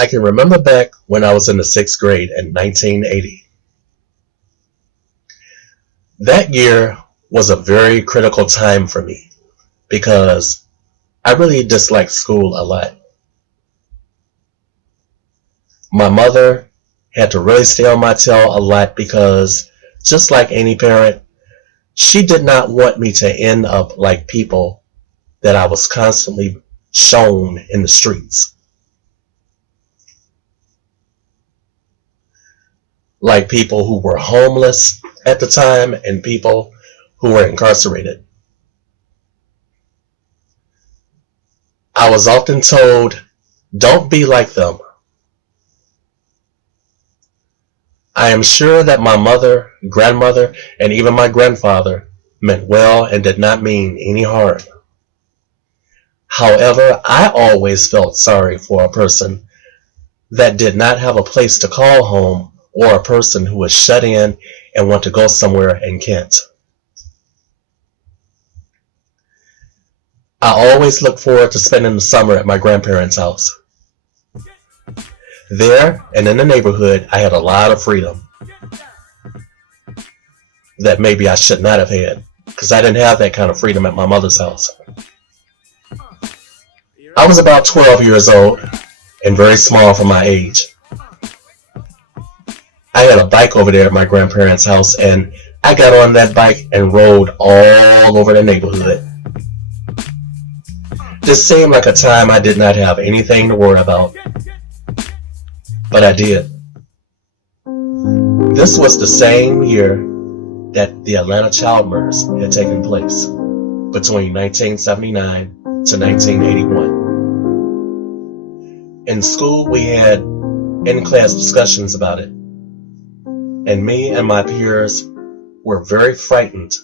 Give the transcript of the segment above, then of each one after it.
I can remember back when I was in the sixth grade in 1980. That year was a very critical time for me because I really disliked school a lot. My mother had to really stay on my tail a lot because, just like any parent, she did not want me to end up like people that I was constantly shown in the streets, like people who were homeless at the time and people who were incarcerated. I was often told, don't be like them. I am sure that my mother, grandmother, and even my grandfather meant well and did not mean any harm. However, I always felt sorry for a person that did not have a place to call home or a person who was shut in and want to go somewhere and can't. I always look forward to spending the summer at my grandparents' house. There and in the neighborhood, I had a lot of freedom that maybe I should not have had because I didn't have that kind of freedom at my mother's house. I was about 12 years old and very small for my age. I had a bike over there at my grandparents' house and I got on that bike and rode all over the neighborhood. This seemed like a time I did not have anything to worry about, but I did. This was the same year that the Atlanta child murders had taken place, between 1979 to 1981. In school, we had in-class discussions about it, and me and my peers were very frightened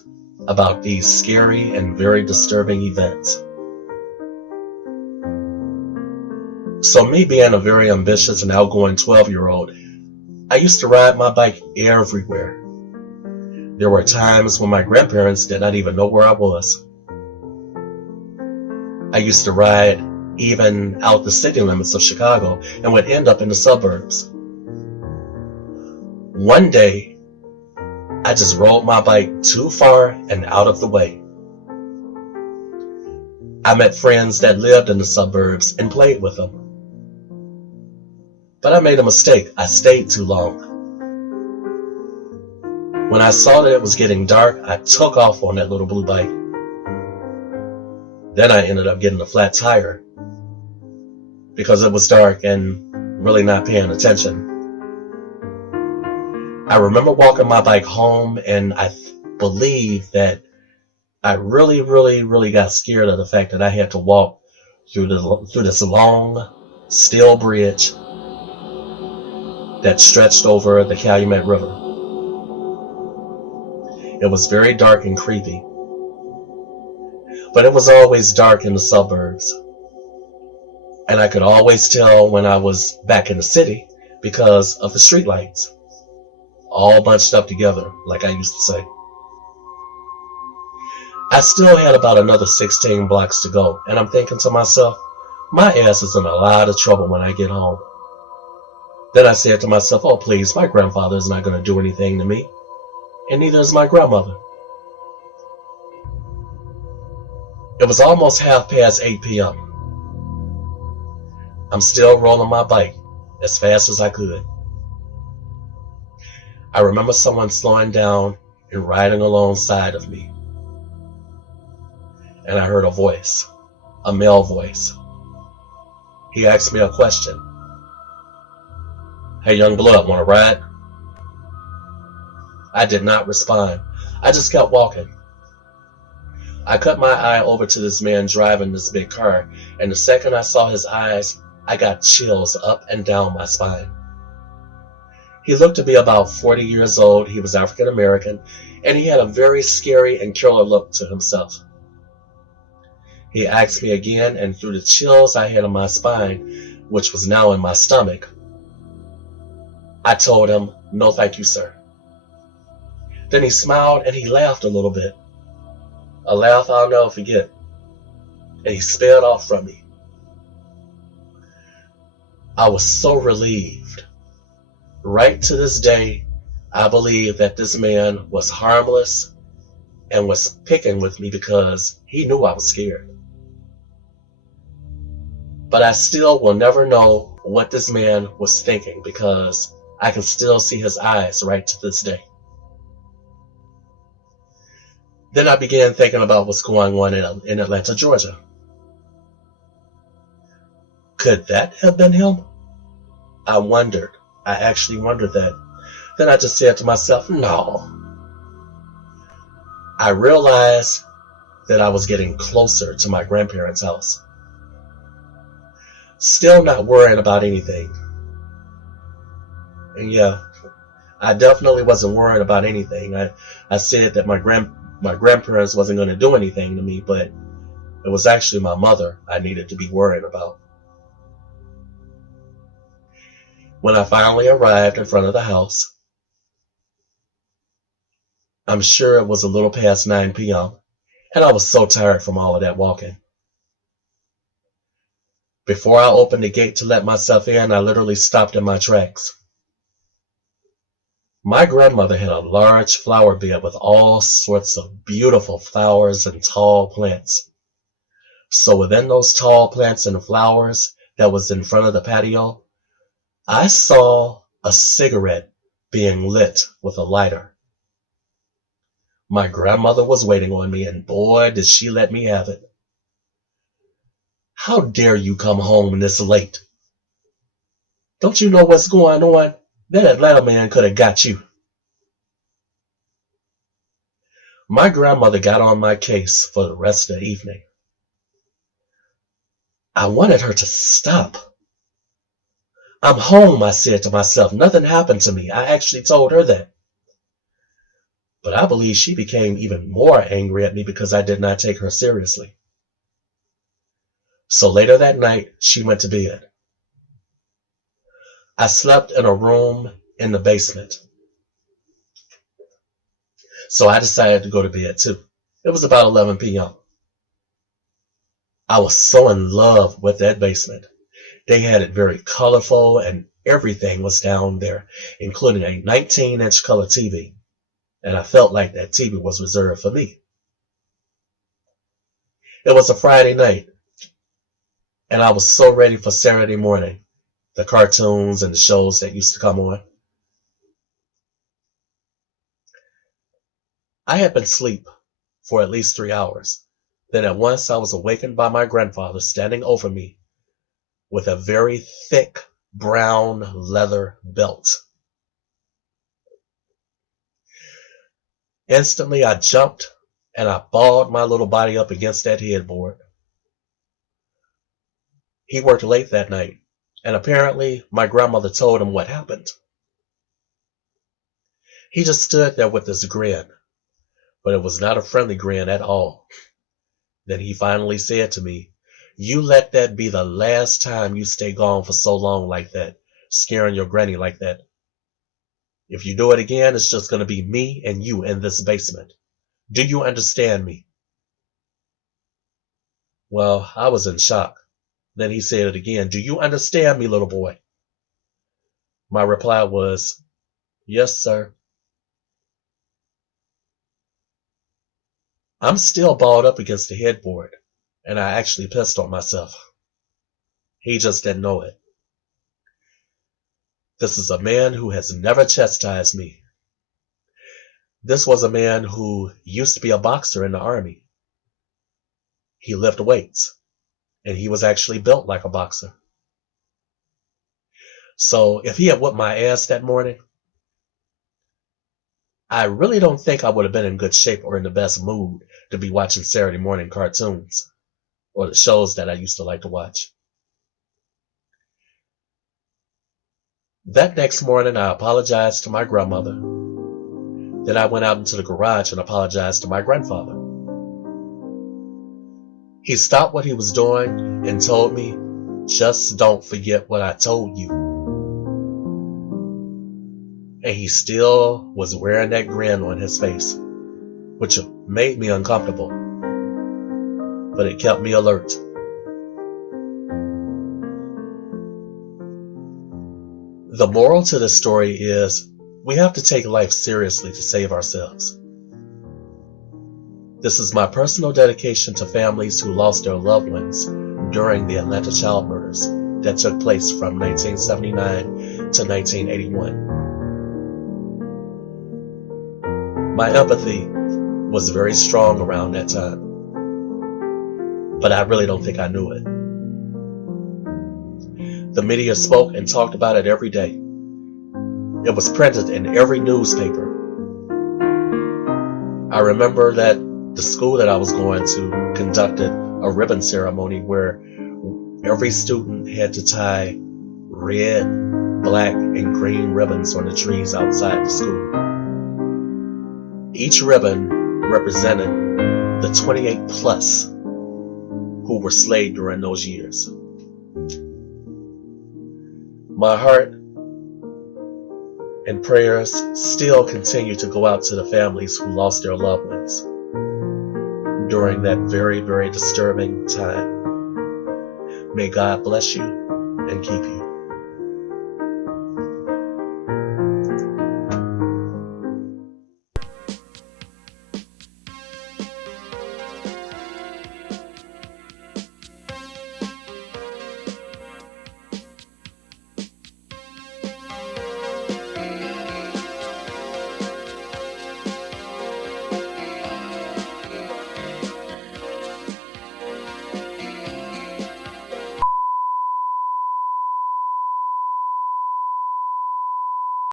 about these scary and very disturbing events. So me being a very ambitious and outgoing 12-year-old, I used to ride my bike everywhere. There were times when my grandparents did not even know where I was. I used to ride even out the city limits of Chicago and would end up in the suburbs. One day, I just rode my bike too far and out of the way. I met friends that lived in the suburbs and played with them. But I made a mistake. I stayed too long. When I saw that it was getting dark, I took off on that little blue bike. Then I ended up getting a flat tire because it was dark and really not paying attention. I remember walking my bike home, and I believe that I really got scared of the fact that I had to walk through this long steel bridge that stretched over the Calumet River. It was very dark and creepy, but it was always dark in the suburbs, and I could always tell when I was back in the city because of the streetlights, all bunched up together, like I used to say. I still had about another 16 blocks to go, and I'm thinking to myself, my ass is in a lot of trouble when I get home. Then I said to myself, oh please, my grandfather is not going to do anything to me, and neither is my grandmother. It was almost 8:30 p.m. I'm still rolling my bike as fast as I could. I remember someone slowing down and riding alongside of me. And I heard a voice, a male voice. He asked me a question. Hey, young blood, want to ride? I did not respond. I just kept walking. I cut my eye over to this man driving this big car, and the second I saw his eyes, I got chills up and down my spine. He looked to be about 40 years old. He was African American, and he had a very scary and killer look to himself. He asked me again, and through the chills I had in my spine, which was now in my stomach, I told him, no thank you, sir. Then he smiled and he laughed a little bit. A laugh I'll never forget. And he sped off from me. I was so relieved. Right to this day, I believe that this man was harmless and was picking with me because he knew I was scared. But I still will never know what this man was thinking because I can still see his eyes right to this day. Then I began thinking about what's going on in Atlanta, Georgia. Could that have been him? I wondered. I actually wondered that. Then I just said to myself, no. I realized that I was getting closer to my grandparents' house. Still not worrying about anything. And yeah, I definitely wasn't worrying about anything. I said that my grandparents wasn't going to do anything to me, but it was actually my mother I needed to be worrying about. When I finally arrived in front of the house, I'm sure it was a little past 9 p.m., and I was so tired from all of that walking. Before I opened the gate to let myself in, I literally stopped in my tracks. My grandmother had a large flower bed with all sorts of beautiful flowers and tall plants. So within those tall plants and flowers that was in front of the patio, I saw a cigarette being lit with a lighter. My grandmother was waiting on me, and boy, did she let me have it. How dare you come home this late? Don't you know what's going on? That Atlanta man could have got you. My grandmother got on my case for the rest of the evening. I wanted her to stop. I'm home, I said to myself. Nothing happened to me. I actually told her that. But I believe she became even more angry at me because I did not take her seriously. So later that night, she went to bed. I slept in a room in the basement. So I decided to go to bed too. It was about 11 p.m. I was so in love with that basement. They had it very colorful and everything was down there, including a 19-inch color TV. And I felt like that TV was reserved for me. It was a Friday night, and I was so ready for Saturday morning, the cartoons and the shows that used to come on. I had been asleep for at least 3 hours. Then at once I was awakened by my grandfather standing over me with a very thick brown leather belt. Instantly I jumped and I balled my little body up against that headboard. He worked late that night, and apparently my grandmother told him what happened. He just stood there with this grin, but it was not a friendly grin at all. Then he finally said to me, "You let that be the last time you stay gone for so long like that, scaring your granny like that. If you do it again, it's just going to be me and you in this basement. Do you understand me?" Well, I was in shock. Then he said it again. "Do you understand me, little boy?" My reply was, "Yes, sir." I'm still balled up against the headboard, and I actually pissed on myself. He just didn't know it. This is a man who has never chastised me. This was a man who used to be a boxer in the army. He lifted weights, and he was actually built like a boxer. So if he had whipped my ass that morning, I really don't think I would have been in good shape or in the best mood to be watching Saturday morning cartoons or the shows that I used to like to watch. That next morning, I apologized to my grandmother. Then I went out into the garage and apologized to my grandfather. He stopped what he was doing and told me, "Just don't forget what I told you." And he still was wearing that grin on his face, which made me uncomfortable, but it kept me alert. The moral to this story is we have to take life seriously to save ourselves. This is my personal dedication to families who lost their loved ones during the Atlanta child murders that took place from 1979 to 1981. My empathy was very strong around that time, but I really don't think I knew it. The media spoke and talked about it every day. It was printed in every newspaper. I remember that the school that I was going to conducted a ribbon ceremony where every student had to tie red, black, and green ribbons on the trees outside the school. Each ribbon represented the 28 plus who were slayed during those years. My heart and prayers still continue to go out to the families who lost their loved ones during that very, very disturbing time. May God bless you and keep you.